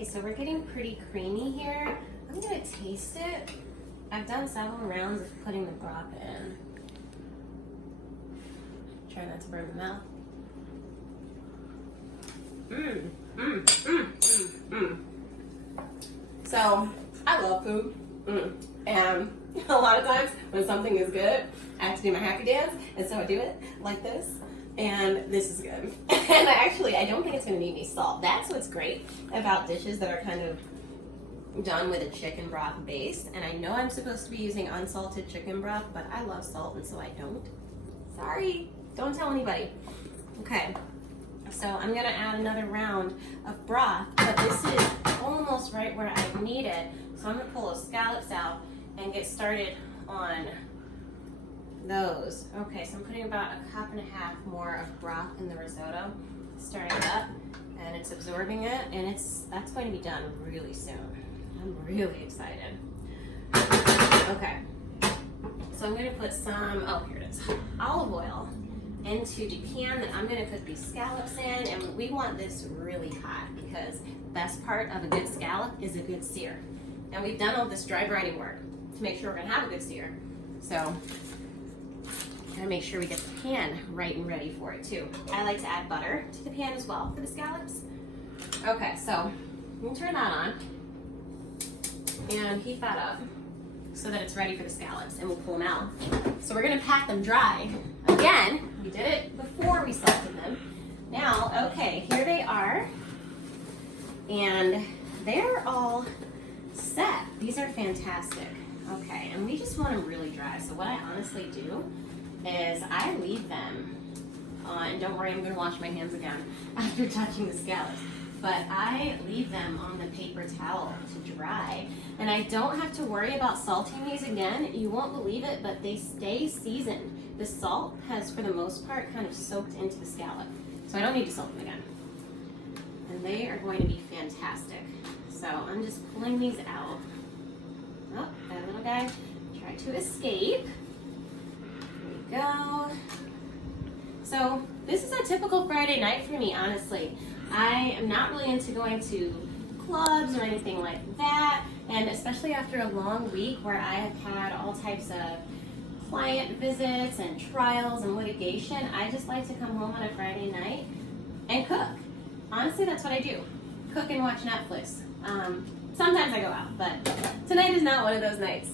Okay, so we're getting pretty creamy here. I'm gonna taste it. I've done several rounds of putting the broth in. Try not to burn the mouth. So, I love food. And a lot of times when something is good, I have to do my happy dance, and so I do it like this. And this is good. And I don't think it's gonna need any salt. That's what's great about dishes that are kind of done with a chicken broth base. And I know I'm supposed to be using unsalted chicken broth, but I love salt, and so I don't. Sorry, don't tell anybody. Okay, so I'm gonna add another round of broth, but this is almost right where I need it. So I'm gonna pull those scallops out and get started on those. Okay, so I'm putting about 1.5 cups more of broth in the risotto, stirring it up, and it's absorbing it, and that's going to be done really soon. I'm really excited. Okay, so I'm gonna put some, oh here it is, olive oil into the pan that I'm gonna put these scallops in, and we want this really hot because the best part of a good scallop is a good sear. And we've done all this dry brining work to make sure we're gonna have a good sear. So, gotta make sure we get the pan right and ready for it too. I like to add butter to the pan as well for the scallops. Okay, so we'll turn that on and heat that up so that it's ready for the scallops, and we'll pull them out. So we're gonna pat them dry. Again, we did it before we salted them. Now, okay, here they are, and they're all set. These are fantastic. Okay, and we just want them really dry. So what I honestly do is I leave them, and don't worry, I'm gonna wash my hands again after touching the scallops, but I leave them on the paper towel to dry, and I don't have to worry about salting these again. You won't believe it, but they stay seasoned. The salt has, for the most part, kind of soaked into the scallop, so I don't need to salt them again. And they are going to be fantastic. So I'm just pulling these out. Oh, that little guy tried to escape. There we go. So this is a typical Friday night for me, honestly. I am not really into going to clubs or anything like that, and especially after a long week where I have had all types of client visits and trials and litigation, I just like to come home on a Friday night and cook. Honestly, that's what I do. Cook and watch Netflix. Sometimes I go out, but tonight is not one of those nights.